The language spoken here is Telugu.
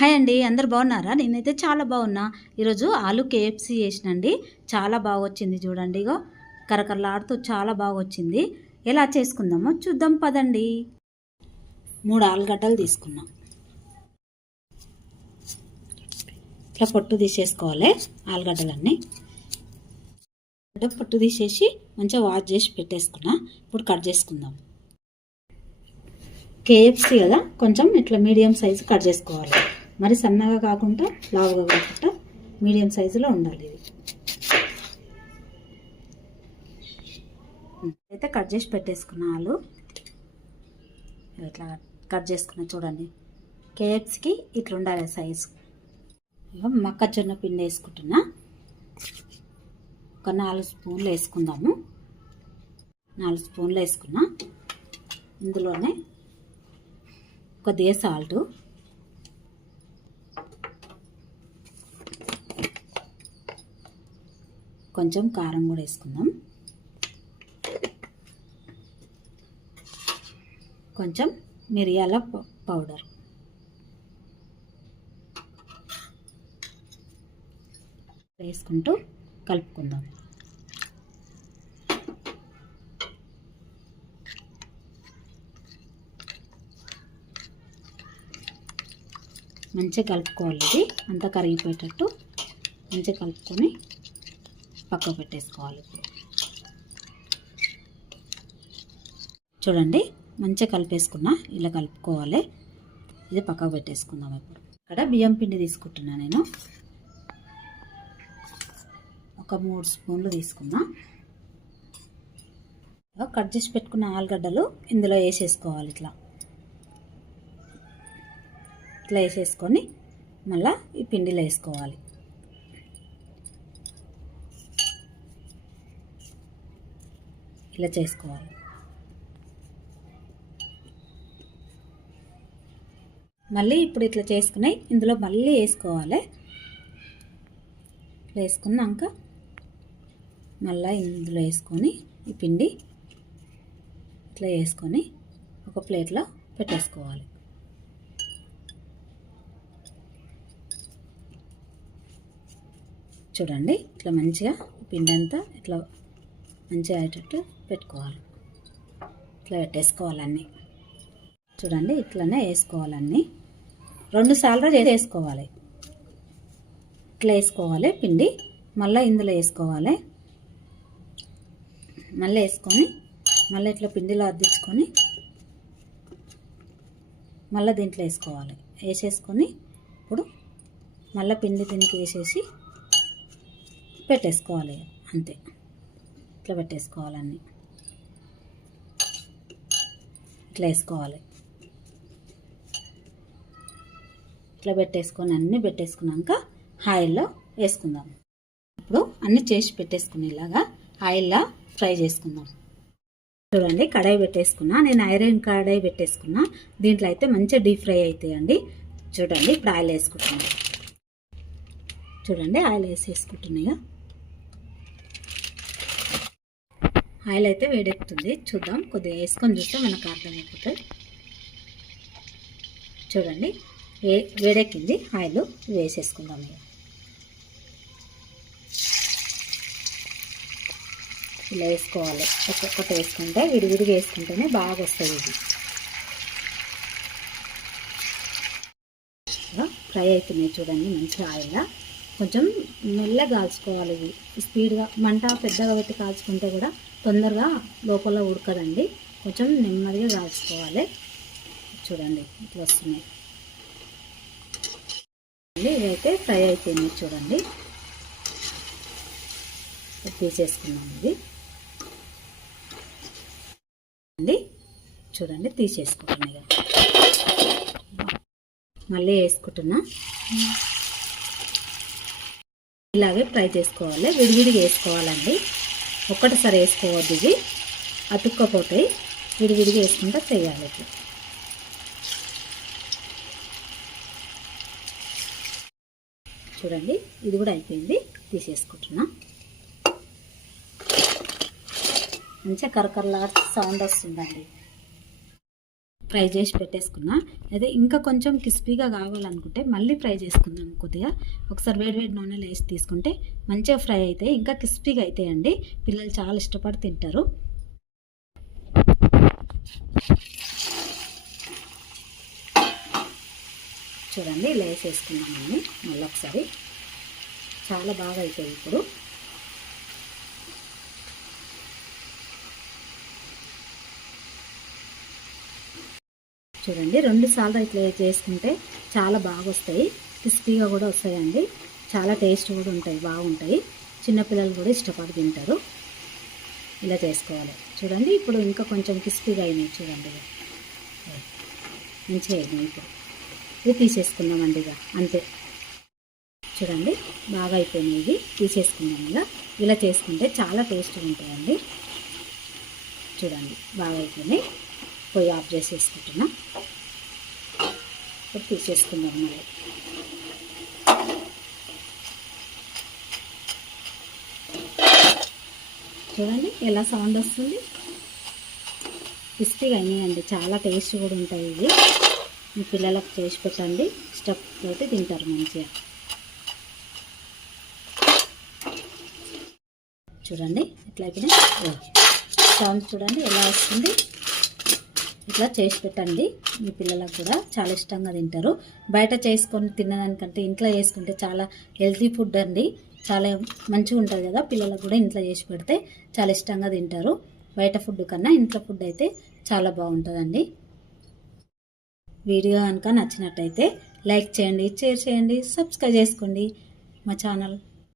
హాయ్ అండి అందరు బాగున్నారా? నేనైతే చాలా బాగున్నా. ఈరోజు ఆలు కేఎఫ్సీ చేసినండి. చాలా బాగా వచ్చింది చూడండి ఇగో. కరకరలాడుతూ చాలా బాగా వచ్చింది ఎలా చేసుకుందామో చూద్దాం పదండి. మూడు ఆలుగడ్డలు తీసుకున్నాం. ఇట్లా పొట్టు తీసేసుకోవాలి ఆలుగడ్డలన్నీ. పొట్టు తీసేసి మంచిగా వాష్ చేసి పెట్టేసుకున్నా. ఇప్పుడు కట్ చేసుకుందాం. కేఎఫ్సి కదా? కొంచెం ఇట్లా మీడియం సైజు కట్ చేసుకోవాలి. మరి సన్నగా కాకుండా లావుగా కాకుండా మీడియం సైజులో ఉండాలి ఇది. అయితే కట్ చేసి పెట్టేసుకున్న ఆలు. ఇట్లా కట్ చేసుకున్నా చూడండి. కేఎఫ్సికి ఇట్లా ఉండాలి సైజు ఇక పిండి వేసుకుంటున్నా. ఒక నాలుగు స్పూన్లు వేసుకుందాము. నాలుగు స్పూన్లు వేసుకున్నా. ఇందులోనే ఒక దేశ సాల్ట్. కొంచెం కారం కూడా వేసుకుందాం. కొంచెం మిరియాల పౌడర్. వేసుకుంటూ కలుపుకుందాం. మంచిగా కలుపుకోవాలి ఇది. అంతా కరిగిపోయేటట్టు మంచిగా కలుపుకొని పక్కకు పెట్టేసుకోవాలి. ఇప్పుడు చూడండి మంచిగా కలిపేసుకున్నా ఇలా కలుపుకోవాలి. ఇది పక్కకు పెట్టేసుకుందాం ఇప్పుడు. ఇక్కడ బియ్యం పిండి తీసుకుంటున్నా నేను. ఒక మూడు స్పూన్లు తీసుకున్నా. కట్ చేసి పెట్టుకున్న ఆలుగడ్డలు ఇందులో వేసేసుకోవాలి ఇట్లా. ఇట్లా వేసేసుకొని మళ్ళీ ఈ పిండిలో వేసుకోవాలి. ఇలా చేసుకోవాలి. మళ్ళీ ఇప్పుడు ఇట్లా చేసుకుని ఇందులో మళ్ళీ వేసుకోవాలి. ఇట్లా వేసుకున్నాక మళ్ళీ ఇందులో వేసుకొని ఈ పిండి ఇట్లా వేసుకొని ఒక ప్లేట్లో పెట్టేసుకోవాలి. చూడండి ఇట్లా మంచిగా పిండి అంతా ఇట్లా మంచిగా అయ్యేటట్టు పెట్టుకోవాలి. ఇట్లా పెట్టేసుకోవాలన్నీ. చూడండి ఇట్లనే వేసుకోవాలన్నీ. రెండు సార్లు వేసుకోవాలి. ఇట్లా వేసుకోవాలి పిండి. మళ్ళీ ఇందులో వేసుకోవాలి. మళ్ళీ వేసుకొని మళ్ళీ ఇట్లా పిండిలో అద్దించుకొని మళ్ళీ దీంట్లో వేసుకోవాలి. వేసేసుకొని ఇప్పుడు మళ్ళీ పిండి దీనికి వేసేసి పెట్టేసుకోవాలి. అంతే. ఇట్లా పెట్టేసుకోవాలన్నీ. ఇట్లా వేసుకోవాలి. ఇట్లా పెట్టేసుకొని అన్నీ పెట్టేసుకున్నాక ఆయిల్లో వేసుకుందాం. ఇప్పుడు అన్నీ చేసి పెట్టేసుకునేలాగా ఆయిల్లో ఫ్రై చేసుకుందాం. చూడండి కడాయి పెట్టేసుకున్నా నేను ఐరన్ కడాయి పెట్టేసుకున్నా. దీంట్లో అయితే మంచిగా డీప్ ఫ్రై అవుతాయండి చూడండి ఇప్పుడు ఆయిల్ వేసుకుంటున్నాను చూడండి ఆయిల్ వేసేసుకుంటున్నాయిగా ఆయిల్ అయితే వేడెక్కుతుంది. చూద్దాం. కొద్దిగా వేసుకొని చూస్తే మనకు అర్థమైపోతుంది చూడండి. వే వేడెక్కింది. ఆయిల్ వేసేసుకుందాం ఇక. ఇలా వేసుకోవాలి. ఒక్కొక్కటి వేసుకుంటే విడివిడిగా వేసుకుంటేనే బాగా వస్తుంది ఇది. ఫ్రై అవుతున్నాయి చూడండి. మంచిగా ఆయిల్. కొంచెం మెల్లగా కాల్చుకోవాలి. ఇవి స్పీడ్గా. మంట పెద్దగా పెట్టి కాల్చుకుంటే కూడా తొందరగా లోపల ఉడకదండి. కొంచెం నెమ్మదిగా కాల్చుకోవాలి. చూడండి ఇట్లా వస్తున్నాయి. ఇవైతే ఫ్రై అయిపోయింది చూడండి. తీసేసుకున్నాం ఇది. అండి చూడండి తీసేసుకుంటున్నాయి ఇక. మళ్ళీ వేసుకుంటున్నా. ఇలాగే ఫ్రై చేసుకోవాలి. విడివిడిగా వేసుకోవాలండి. ఒక్కటిసారి వేసుకోవద్దు ఇది. అతుక్కపోతాయి విడివిడిగా వేసుకుంటా చేయాలి ఇది. చూడండి ఇది కూడా అయిపోయింది. తీసేసుకుంటున్నా. మంచిగా కరకరలా సౌండ్ వస్తుందండి. ఫ్రై చేసి పెట్టేసుకున్నా. అదే ఇంకా కొంచెం క్రిస్పీగా కావాలనుకుంటే మళ్ళీ ఫ్రై చేసుకుందాం కొద్దిగా. ఒకసారి వేడి వేడి నూనెలో వేసి తీసుకుంటే మంచిగా ఫ్రై అవుతాయి ఇంకా క్రిస్పీగా అవుతాయండి పిల్లలు చాలా ఇష్టపడి తింటారు. చూడండి ఇలా వేసేసుకున్నామండి మళ్ళీ ఒకసారి. చాలా బాగా అవుతాయి ఇప్పుడు. చూడండి రెండు సార్లు ఇట్లా చేసుకుంటే చాలా బాగా వస్తాయి క్రిస్పీగా కూడా వస్తాయండి. చాలా టేస్ట్ కూడా ఉంటాయి బాగుంటాయి. చిన్నపిల్లలు కూడా ఇష్టపడి తింటారు. ఇలా చేసుకోవాలి. చూడండి ఇప్పుడు ఇంకా కొంచెం క్రిస్పీగా అయినాయి చూడండి. ఇక. మంచిగా అయినాయి ఇప్పుడు. ఇది తీసేసుకున్నామండి ఇక అంతే. చూడండి బాగా అయిపోయినాయి ఇవి. తీసేసుకున్నాం ఇలా ఇలా చేసుకుంటే చాలా టేస్ట్గా ఉంటాయండి. చూడండి బాగా అయిపోయినాయి. పొయ్యి ఆఫ్ చేసేసుకుంటున్నా. ఇప్పుడు తీసేసుకుందాం మళ్ళీ చూడండి ఎలా సౌండ్ వస్తుంది? క్రిస్పీగా అయినాయండి చాలా టేస్ట్ కూడా ఉంటాయి ఇవి. మీ పిల్లలకు చేసి పెట్టండి. ఇష్టపడి తింటారు మంచిగా. చూడండి ఇట్లా అయిపోయినాయి? సౌండ్ చూడండి ఎలా వస్తుంది? ఇట్లా చేసి పెట్టండి. మీ పిల్లలకు కూడా చాలా ఇష్టంగా తింటారు. బయట చేసుకొని తినడానికంటే ఇంట్లో చేసుకుంటే చాలా హెల్తీ ఫుడ్ అండి. చాలా మంచిగా ఉంటుంది కదా పిల్లలకు కూడా ఇంట్లో చేసి పెడితే చాలా ఇష్టంగా తింటారు. బయట ఫుడ్ కన్నా ఇంట్లో ఫుడ్ అయితే చాలా బాగుంటుందండి. వీడియో కనుక నచ్చినట్టయితే లైక్ చేయండి షేర్ చేయండి సబ్స్క్రైబ్ చేసుకోండి. మా ఛానల్